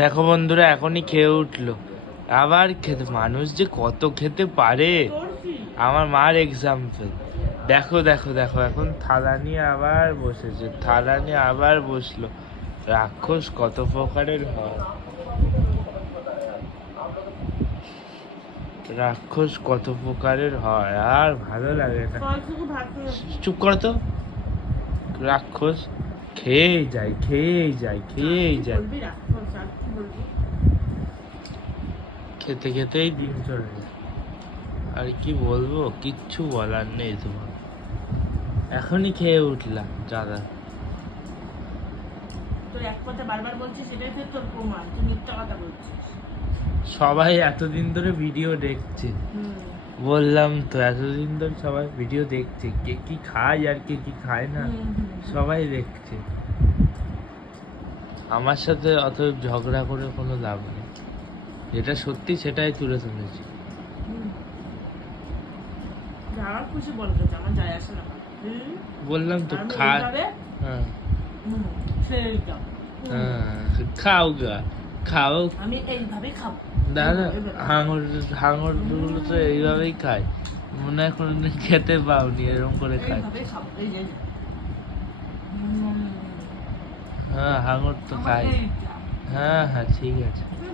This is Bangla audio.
দেখো বন্ধুরা এখনই খেয়ে উঠলো, আবার খেতে, মানুষ যে কত খেতে পারে। আমার মার এক্সাম্পল দেখো দেখো দেখো, এখন থালা নিয়ে আবার বসেছে, থালা নিয়ে আবার বসলো। রাক্ষস কত প্রকারের হয়, রাক্ষস কত প্রকারের হয়, আর ভালো লাগে না। চুপ করো তো, রাক্ষস খেয়েই যায় খেয়েই যায় খেয়েই যায়, খেতে খেতেই দিন চলে যায়। আর কি বলবো, কিচ্ছু বলার নেই তোমার। এখনই খেয়ে উঠলাম দাদা। তোর এক কথা বারবার বলছিস, সেটাই তো তোর প্রমাণ, তুই মিথ্যা কথা বলছিস। সবাই এতদিন ধরে ভিডিও দেখছে, বললাম তো এতদিন ধরে সবাই ভিডিও দেখছে, কে কি খায় আর কে কি খায় না সবাই দেখছে। আমার সাথে অত ঝগড়া করে কোনো লাভ নেই, যেটা সত্যি সেটাই তুলে ধরেছি। যারা খুশি বলবে, আমার যায় আসে না। বললাম তো খায়। হ্যাঁ খাও গা, খাও। আমি এইভাবে খাবো দাদা হাঙর, হাঙর গুলো তো এইভাবেই খায়, মনে হয় কোনোদিন খেতে পাওনি এরকম করে খায়। এইভাবে খাবো, এই যে হ্যাঁ হাঙর তো খায়। হ্যাঁ হ্যাঁ ঠিক আছে।